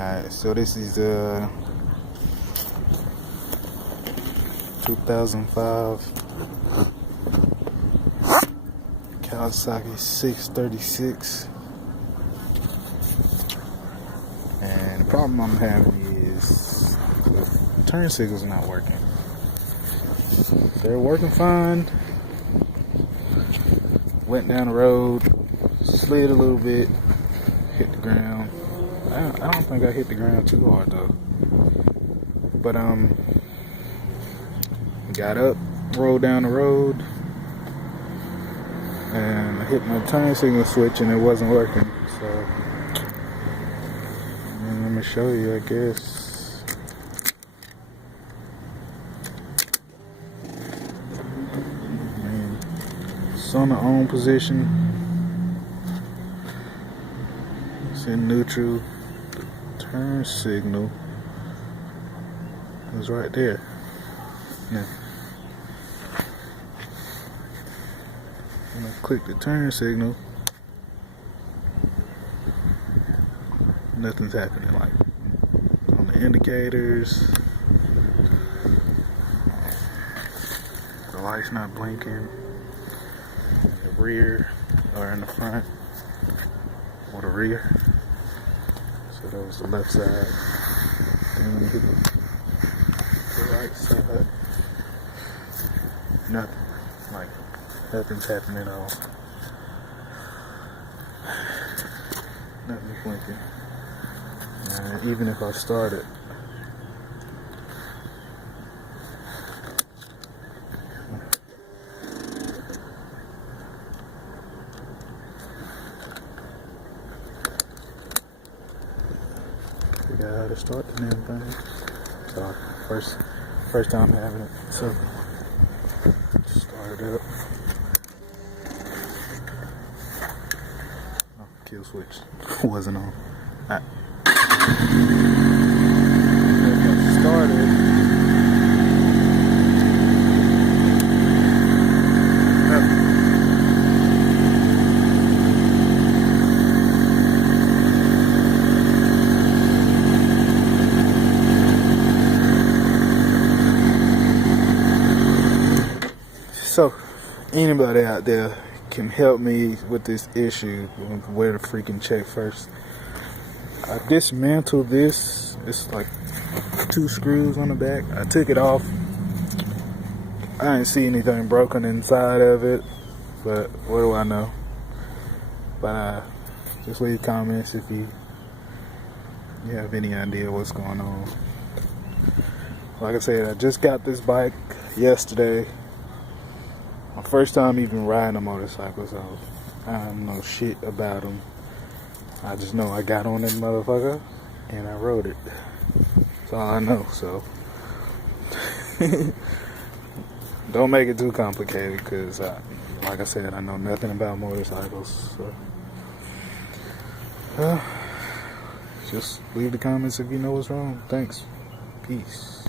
Alright, so this is 2005 Kawasaki 636, and the problem I'm having is the turn signal's not working. They're working fine. Went down the road, slid a little bit, hit the ground. I don't think I hit the ground too hard though. But got up, rolled down the road, and I hit my turn signal switch and it wasn't working. So let me show you, I guess. It's on the on position. It's in neutral. The turn signal is right there. Now, I'm gonna click the turn signal. Nothing's happening. Like on the indicators, the light's not blinking. In the rear or in the front or the rear. So that was the left side. Then when you hit the right side, nothing. Like nothing's happening at all. Nothing's blinking. And even if I start it, figure out how to start the damn thing. So first time having it. So start it up. Oh, kill switch wasn't on. Alright. Started. So, anybody out there can help me with this issue, where to freaking check first. I dismantled this. It's like 2 screws on the back. I took it off. I didn't see anything broken inside of it, but what do I know? But just leave comments if you have any idea what's going on. Like I said, I just got this bike yesterday. My first time even riding a motorcycle, so I don't know shit about them. I just know I got on that motherfucker and I rode it. That's all I know, so don't make it too complicated, because like I said, I know nothing about motorcycles. So just leave the comments if you know what's wrong. Thanks. Peace.